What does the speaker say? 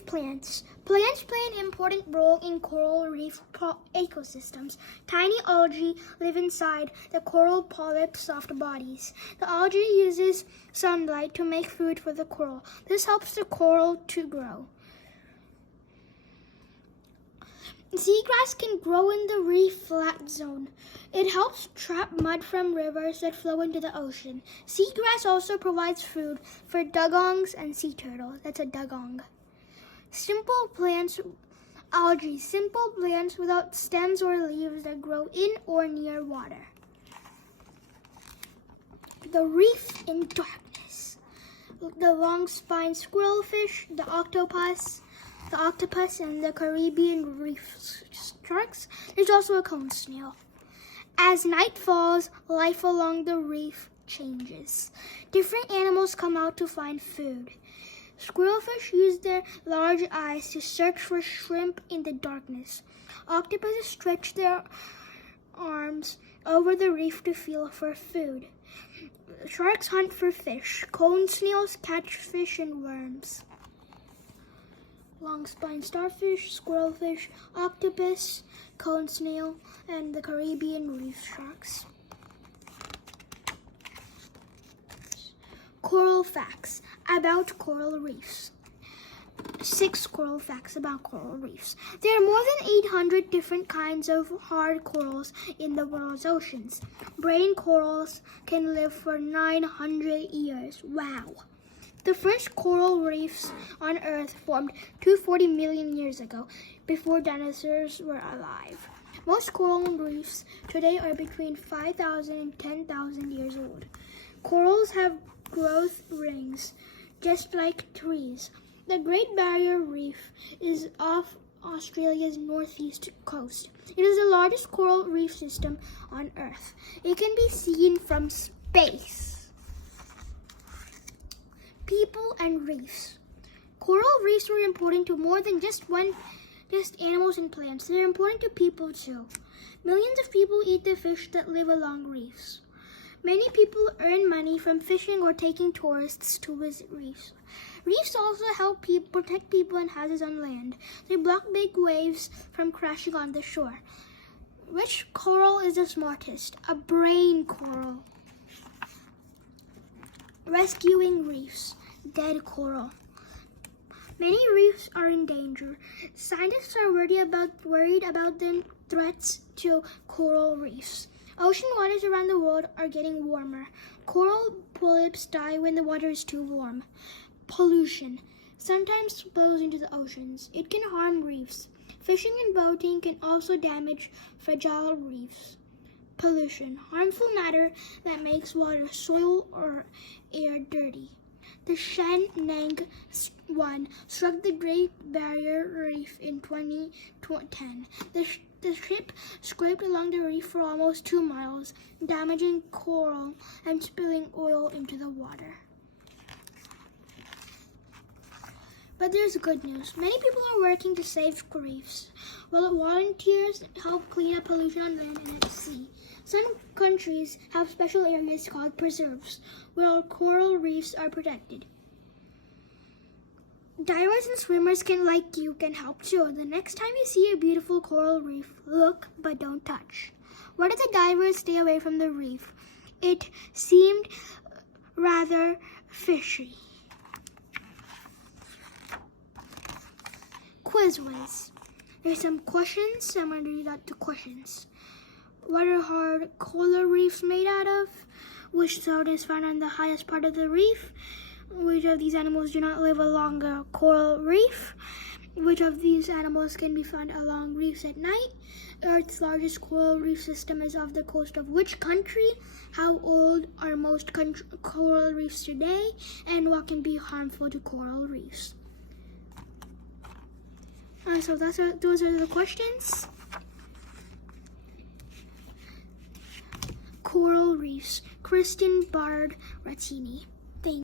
Reef plants. Plants play an important role in coral reef ecosystems. Tiny algae live inside the coral polyp's soft bodies. The algae uses sunlight to make food for the coral. This helps the coral to grow. Seagrass can grow in the reef flat zone. It helps trap mud from rivers that flow into the ocean. Seagrass also provides food for dugongs and sea turtles. That's a dugong. Simple plants, algae, simple plants without stems or leaves that grow in or near water. The reef in darkness. The long-spined squirrelfish, the octopus, and the Caribbean reef sharks. There's also a cone snail. As night falls, life along the reef changes. Different animals come out to find food. Squirrelfish use their large eyes to search for shrimp in the darkness. Octopuses stretch their arms over the reef to feel for food. Sharks hunt for fish. Cone snails catch fish and worms. Long-spined starfish, squirrelfish, octopus, cone snail, and the Caribbean reef sharks. Coral facts about coral reefs. 6 coral facts about coral reefs. There are more than 800 different kinds of hard corals in the world's oceans. Brain corals can live for 900 years. Wow! The first coral reefs on Earth formed 240 million years ago, before dinosaurs were alive. Most coral reefs today are between 5,000 and 10,000 years old. Corals have growth rings, just like trees. The Great Barrier Reef is off Australia's northeast coast. It is the largest coral reef system on Earth. It can be seen from space. People and reefs. Coral reefs are important to more than just animals and plants. They're important to people too. Millions of people eat the fish that live along reefs. Many people earn money from fishing or taking tourists to visit reefs. Reefs also help protect people and houses on land. They block big waves from crashing on the shore. Which coral is the smartest? A brain coral. Rescuing reefs. Dead coral. Many reefs are in danger. Scientists are worried about the threats to coral reefs. Ocean waters around the world are getting warmer. Coral polyps die when the water is too warm. Pollution sometimes flows into the oceans. It can harm reefs. Fishing and boating can also damage fragile reefs. Pollution, harmful matter that makes water, soil, or air dirty. The Shen Nang 1 struck the Great Barrier Reef in 2010. The ship scraped along the reef for almost 2 miles, damaging coral and spilling oil into the water. But there's good news. Many people are working to save reefs, while volunteers help clean up pollution on land and at sea. Some countries have special areas called preserves, where coral reefs are protected. Divers and swimmers can help too. The next time you see a beautiful coral reef, look but don't touch. Why did the divers stay away from the reef? It seemed rather fishy. Quiz whiz. There's some questions. I'm going to read out the questions. What are hard coral reefs made out of? Which zone is found on the highest part of the reef? Which of these animals do not live along a coral reef? Which of these animals can be found along reefs at night? Earth's largest coral reef system is off the coast of which country? How old are most coral reefs today? And what can be harmful to coral reefs? So those are the questions. Coral reefs. Kristen Bard Rattini.